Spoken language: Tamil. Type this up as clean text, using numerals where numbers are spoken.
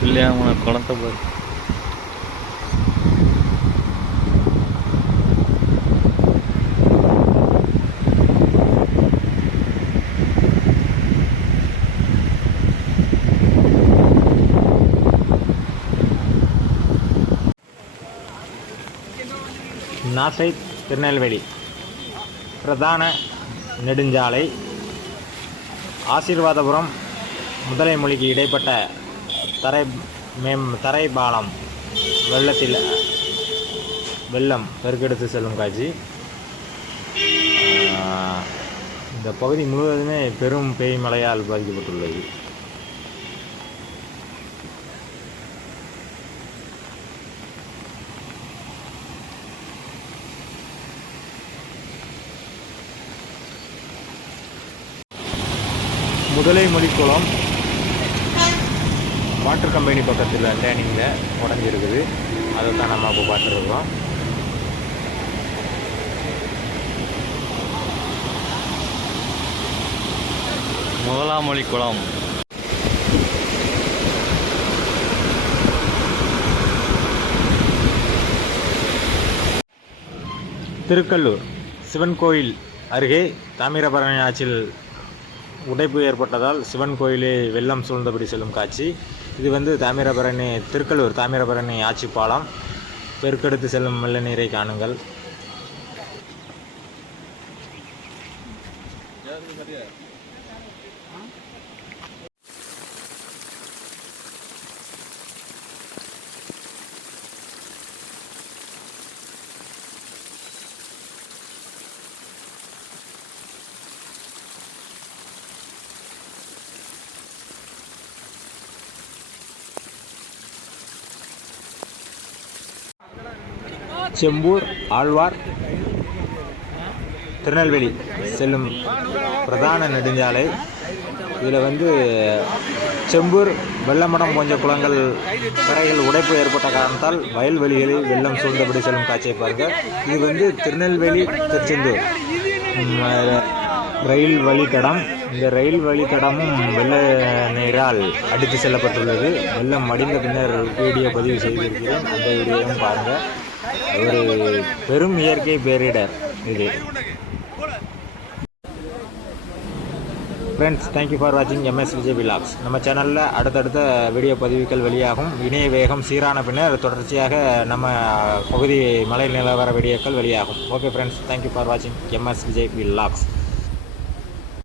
பிள்ளையாம குளத்தை பாரு. நாசை திருநெல்வேலி பிரதான நெடுஞ்சாலை ஆசீர்வாதபுரம் முதலைமொழிக்கு இடைப்பட்ட தரை பாலம் வெள்ளம் பெருக்கெடுத்து செல்லும் காட்சி. இந்த பகுதி முழுவதுமே பெரும் பேய்மழையால் பாதிக்கப்பட்டுள்ளது. முதலைமொழிக்குளம் வாட்டர் கம்பெனி பக்கத்தில் லேண்டிங்கில் உடஞ்சிருக்குது. அதை தான் நம்ம இப்போ பார்த்துருக்கோம். முதலாமொழிக்குளம் திருக்கல்லூர் சிவன் கோயில் அருகே தாமிரபரணி ஆற்றில் உடைப்பு ஏற்பட்டதால் சிவன் கோயிலே வெள்ளம் சூழ்ந்தபடி செல்லும் காட்சி. இது திருக்கல்லூர் தாமிரபரணி ஆட்சி பாலம். பெருக்கெடுத்து செல்லும் வெள்ள நீரை காணுங்கள். செம்பூர் ஆழ்வார் திருநெல்வேலி செல்லும் பிரதான நெடுஞ்சாலை. இதில் செம்பூர் வெள்ளமடம் போன்ற குளங்கள் கரைகள் உடைப்பு ஏற்பட்ட காரணத்தால் வயல்வெளிகளில் வெள்ளம் சூழ்ந்தபடி செல்லும் காட்சியை பாருங்கள். இது திருநெல்வேலி திருச்செந்தூர் ரயில் வழித்தடம். இந்த ரயில் வழித்தடமும் வெள்ள நீரால் அடித்து செல்லப்பட்டுள்ளது. வெள்ளம் மடிந்த பின்னர் வீடியோ பதிவு செய்திருக்கிறேன். அந்த வீடியோவும் பாருங்கள். ஒரு பெரும் இயற்கை பேரிடர் இது. ஃப்ரெண்ட்ஸ், தேங்க்யூ ஃபார் வாட்சிங் MS விஜய் விலாக்ஸ். நம்ம சேனலில் அடுத்தடுத்த வீடியோ பதிவுகள் வெளியாகும். இணைய வேகம் சீரான பின்னர் தொடர்ச்சியாக நம்ம பகுதி மலை நிலவர வீடியோக்கள் வெளியாகும். ஓகே ஃப்ரெண்ட்ஸ், தேங்க்யூ ஃபார் வாட்சிங் MS விஜய் விலாக்ஸ்.